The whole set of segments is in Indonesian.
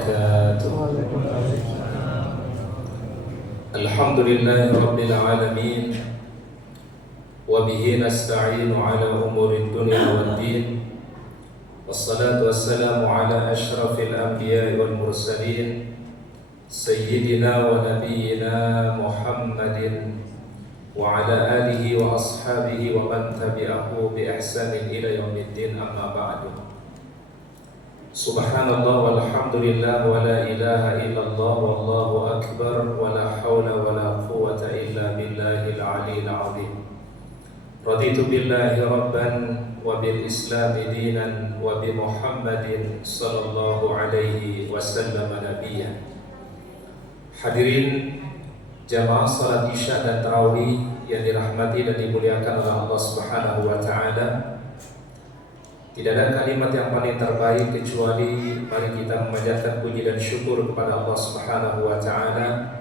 وبركاته. الحمد لله رب العالمين، وبه نستعين على أمور الدنيا والدين، والصلاة والسلام على أشرف الأنبياء والمرسلين سيدنا ونبينا محمد وعلى آله وأصحابه ومن تبعه بإحسان إلى يوم الدين. أما بعد، Subhanallah walhamdulillah wa la ilaha illallah wallahu akbar wa la hawla wa la quwwata illa billahil aliyyil azim. Raditu billahi rabban wa bil islami dinan wa bi Muhammadin sallallahu alaihi wasallam nabiyyan. Hadirin jamaah salat Isya dan tarawih yang dirahmati dan dimuliakan oleh Allah Subhanahu wa taala. Tidak ada kalimat yang paling terbaik kecuali mari kita memanjatkan puji dan syukur kepada Allah Subhanahu wa taala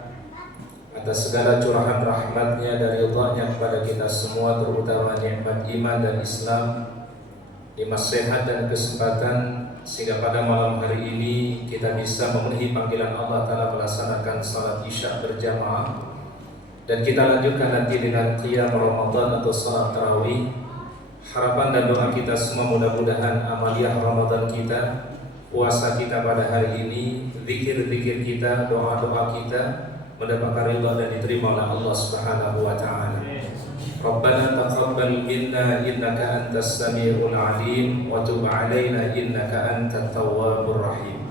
atas segala curahan rahmatnya dan ridha-Nya kepada kita semua, terutama nikmat iman dan Islam, nikmat sehat dan kesempatan, sehingga pada malam hari ini kita bisa memenuhi panggilan Allah Ta'ala melaksanakan salat Isya berjamaah, dan kita lanjutkan nanti dengan qiyam Ramadan atau salat tarawih. Harapan dan doa kita semua mudah-mudahan amaliyah Ramadan kita, puasa kita pada hari ini, zikir-zikir kita, doa-doa kita mendapatkan ridha dan diterima oleh Allah Subhanahu wa taala. Rabbana taqabbal minna innaka antas samiul alim wa tub alaina innaka antat tawwabur rahim.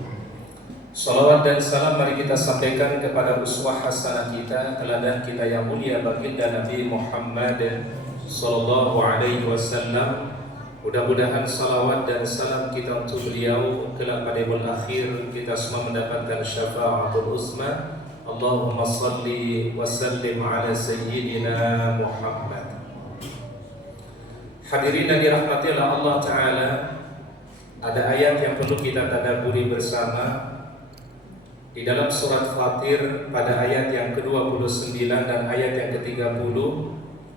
Salawat dan salam mari kita sampaikan kepada uswah hasanah kita, teladan kita yang mulia baginda Nabi Muhammad sallallahu alaihi wasallam. Mudah-mudahan salawat dan salam kita untuk beliau kelak pada yaumul akhir kita semua mendapatkan syafaatul uzma. Allahumma salli wa sallim ala sayyidina Muhammad. Hadirin yang dirahmati oleh Allah taala, ada ayat yang perlu kita tadabburi bersama di dalam surat Fatir pada ayat yang ke-29 dan ayat yang ke-30.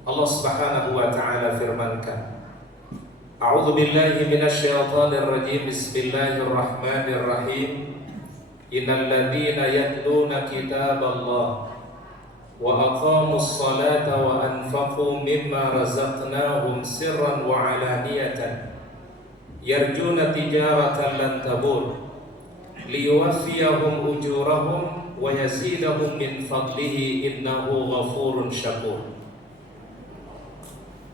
Allah Subhanahu wa taala firmankan, A'udzu billahi minasyaitonir rajim. Bismillahirrahmanirrahim. Innal ladzina yatluna kitaballah wa aqamus salata wa anfaqu mimma razaqnahum sirran wa alaniyatan yarjuna tijaratan lan tabur liyuwaffiyahum ujurahum wa yazidahum min fadlihi innahu ghafurun syakur.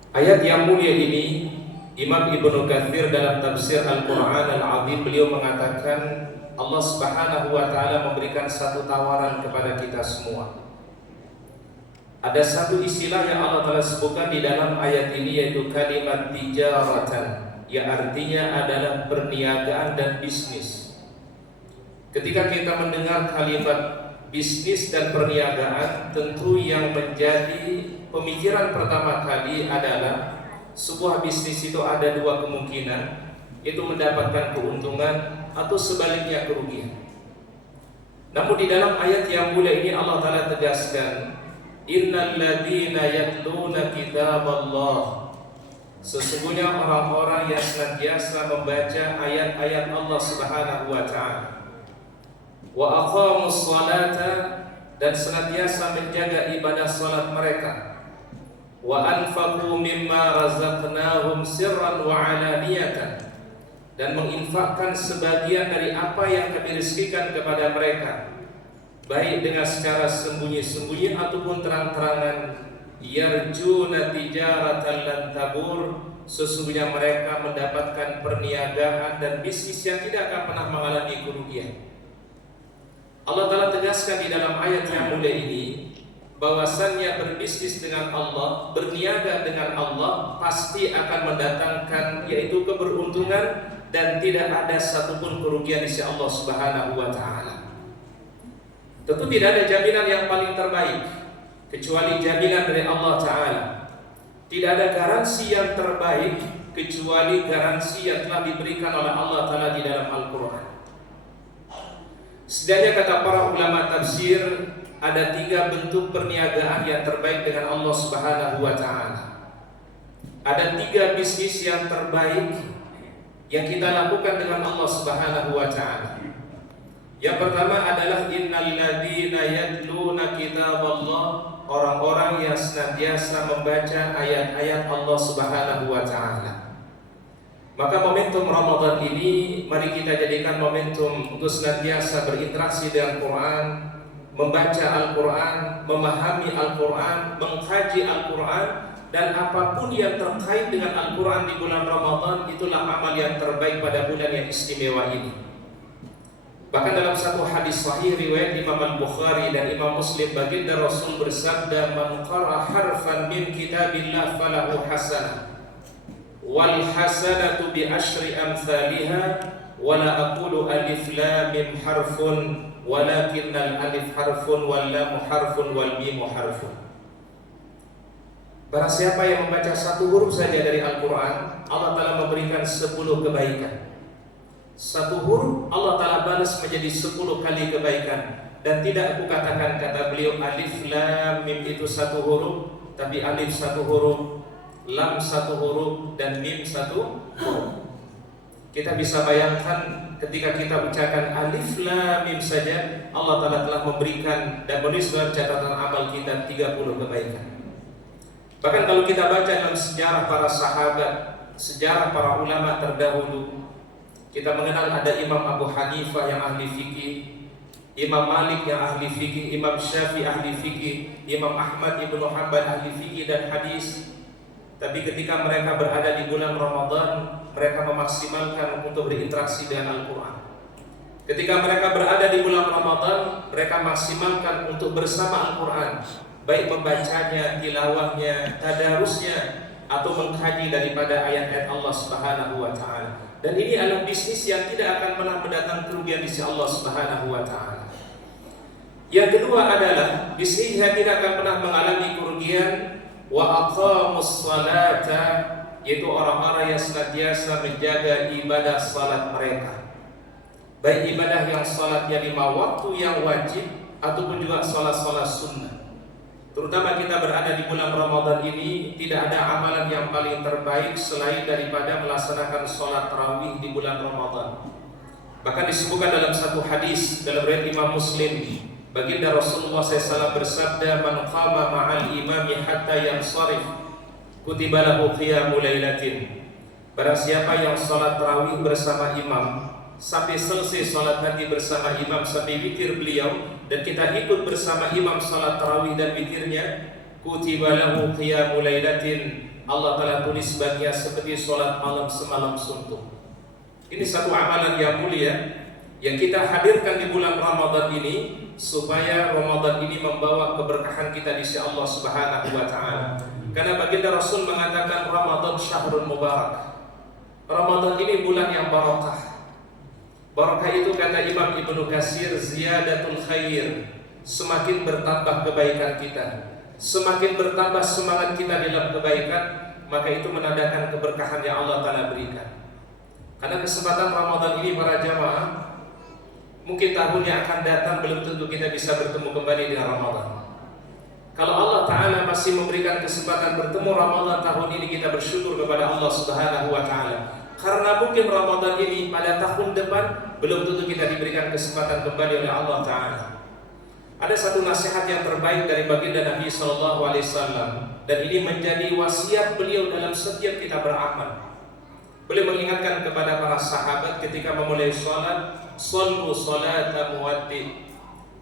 Ayat yang mulia ini Imam Ibnu Katsir dalam tafsir Al-Quran Al-Azim beliau mengatakan Allah Subhanahu wa taala memberikan satu tawaran kepada kita semua. Ada satu istilah yang Allah Ta'ala sebutkan di dalam ayat ini, yaitu kalimat tijaratan, yang artinya adalah perniagaan dan bisnis. Ketika kita mendengar kalimat bisnis dan perniagaan, tentu yang menjadi pemikiran pertama kali adalah sebuah bisnis itu ada dua kemungkinan, yaitu mendapatkan keuntungan atau sebaliknya kerugian. Namun di dalam ayat yang mulia ini Allah Ta'ala tegaskan, innal ladzina yatluna kitaballah, sesungguhnya orang-orang yang senantiasa membaca ayat-ayat Allah Subhanahu wa taala, wa aqamus salata, dan senantiasa menjaga ibadah salat mereka, wa anfaqu mimma razaqnahum sirran wa alaniyatan, dan menginfakkan sebagian dari apa yang kami rizkikan kepada mereka, baik dengan secara sembunyi-sembunyi ataupun terang-terangan. Yarjuna tijaratan lan tabur, sesungguhnya mereka mendapatkan perniagaan dan bisnis yang tidak akan pernah mengalami kerugian. Allah Ta'ala tegaskan di dalam ayat yang mulia ini bahwasannya berbisnis dengan Allah, berniaga dengan Allah pasti akan mendatangkan yaitu keberuntungan dan tidak ada satupun kerugian di sisi Allah Subhanahu wa taala. Tentu tidak ada jaminan yang paling terbaik kecuali jaminan dari Allah taala. Tidak ada garansi yang terbaik kecuali garansi yang telah diberikan oleh Allah taala di dalam Al-Qur'an. Setidaknya kata para ulama tafsir, ada 3 bentuk perniagaan yang terbaik dengan Allah Subhanahu wa taala. Ada 3 bisnis yang terbaik yang kita lakukan dengan Allah Subhanahu wa taala. Yang pertama adalah innal ladzina yatluna kitaballah, orang-orang yang senantiasa membaca ayat-ayat Allah Subhanahu wa taala. Maka momentum Ramadan ini mari kita jadikan momentum untuk senantiasa berinteraksi dengan Quran, membaca Al-Quran, memahami Al-Quran, mengkaji Al-Quran, dan apapun yang terkait dengan Al-Quran di bulan Ramadan itulah amal yang terbaik pada bulan yang istimewa ini. Bahkan dalam satu hadis sahih riwayat Imam Al-Bukhari dan Imam Muslim, baginda Rasul bersabda, "Man qara'a harfan min kitabillah falahu hasanah, wal hasanatu bi asyri amsalihha, wa la aqulu alif lam mim harfun, walakinnal alif harfun wal lam harfun wal mim harfun." Barang siapa yang membaca satu huruf saja dari Al-Quran, Allah Ta'ala memberikan 10 kebaikan. Satu huruf Allah Ta'ala balas menjadi 10 kali kebaikan. Dan tidak aku katakan, kata beliau, alif lam mim itu satu huruf, tapi alif satu huruf, lam satu huruf, dan mim satu huruf. Kita bisa bayangkan ketika kita ucapkan alif lam mim saja, Allah Ta'ala telah memberikan dan menulis dalam catatan amal kita 30 kebaikan. Bahkan kalau kita baca dalam sejarah para sahabat, sejarah para ulama terdahulu, kita mengenal ada Imam Abu Hanifah yang ahli fikih, Imam Malik yang ahli fikih, Imam Syafi'i ahli fikih, Imam Ahmad Ibnu Hanbal ahli fikih dan hadis. Tapi ketika mereka berada di bulan Ramadan, mereka memaksimalkan untuk berinteraksi dengan Al-Quran. Ketika mereka berada di bulan Ramadan, mereka maksimalkan untuk bersama Al-Quran, baik membacanya, tilawahnya, tadarusnya, atau mengkaji daripada ayat-ayat Allah Subhanahu wa taala. Dan ini adalah bisnis yang tidak akan pernah mendatangkan kerugian di sisi Allah Subhanahu wa taala. Yang kedua adalah bisnis yang tidak akan pernah mengalami kerugian, wa aqamus salata, yaitu orang-orang yang senantiasa menjaga ibadah salat mereka. Baik ibadah yang salatnya 5 waktu yang wajib ataupun juga salat-salat sunnah. Terutama kita berada di bulan Ramadan ini, tidak ada amalan yang paling terbaik selain daripada melaksanakan sholat tarawih di bulan Ramadan. Bahkan disebutkan dalam satu hadis dalam riwayat Imam Muslim, baginda Rasulullah SAW bersabda, "Man qama ma'al imami hatta yansharif, kutiba lahu qiyamul lailatin." Barang siapa yang sholat tarawih bersama imam sampai selesai sholat nanti bersama imam sampai witir beliau, dan kita ikut bersama imam salat tarawih dan witirnya, kutiba lahu qiyamul lailatin, Allah Ta'ala tulis baginya seperti salat malam semalam suntuk. Ini satu amalan yang mulia yang kita hadirkan di bulan Ramadan ini, supaya Ramadan ini membawa keberkahan kita di sisi Allah Subhanahu wa taala. Karena baginda Rasul mengatakan Ramadan syahrun mubarak. Ramadan ini bulan yang barakah. Barakah itu, kata Imam Ibnu Katsir, ziyadatul khair, semakin bertambah kebaikan kita, semakin bertambah semangat kita dalam kebaikan, maka itu menandakan keberkahan yang Allah Ta'ala berikan. Karena kesempatan Ramadan ini para jamaah, mungkin tahun yang akan datang belum tentu kita bisa bertemu kembali dengan Ramadan. Kalau Allah Ta'ala masih memberikan kesempatan bertemu Ramadan tahun ini, kita bersyukur kepada Allah Subhanahu wa Ta'ala. Karena mungkin Ramadan ini pada tahun depan belum tentu kita diberikan kesempatan kembali oleh Allah Ta'ala. Ada satu nasihat yang terbaik dari baginda Nabi SAW, dan ini menjadi wasiat beliau dalam setiap kita beramal. Beliau mengingatkan kepada para sahabat ketika memulai sholat, "Shallu sholata muwaddi."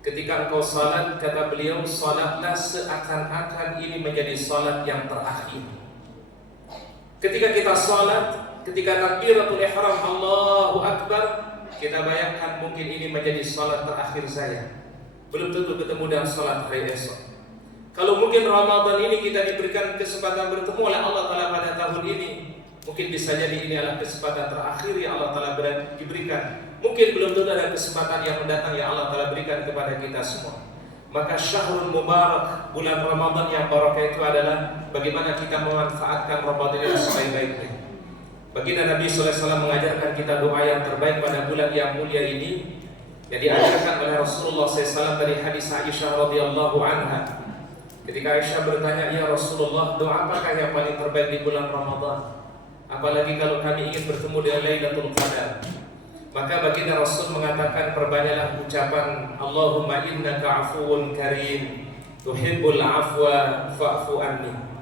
Ketika engkau sholat, kata beliau, sholatlah seakan-akan ini menjadi sholat yang terakhir. Ketika kita sholat, ketika takbiratul ihram Allahu Akbar, kita bayangkan mungkin ini menjadi salat terakhir saya. Belum tentu ketemu dengan salat hari esok. Kalau mungkin Ramadan ini kita diberikan kesempatan bertemu oleh Allah Ta'ala pada tahun ini, mungkin bisa jadi ini adalah kesempatan terakhir yang Allah Ta'ala diberikan. Mungkin belum tentu ada kesempatan yang mendatang yang Allah Ta'ala berikan kepada kita semua. Maka syahrul mubarak, bulan Ramadan yang barakah itu adalah bagaimana kita memanfaatkan Ramadan ini sebaik-baiknya. Baginda Nabi SAW mengajarkan kita doa yang terbaik pada bulan yang mulia ini, yang diajarkan oleh Rasulullah SAW dari hadis Aisyah radhiyallahu anha. Ketika Aisyah bertanya, "Ya Rasulullah, doa apakah yang paling terbaik di bulan Ramadan? Apalagi kalau kami ingin bertemu dengan Lailatul Qadar." Maka baginda Rasul mengatakan, perbanyaklah ucapan Allahumma innaka afuwun karim tuhibbul afwa fa'fu anni.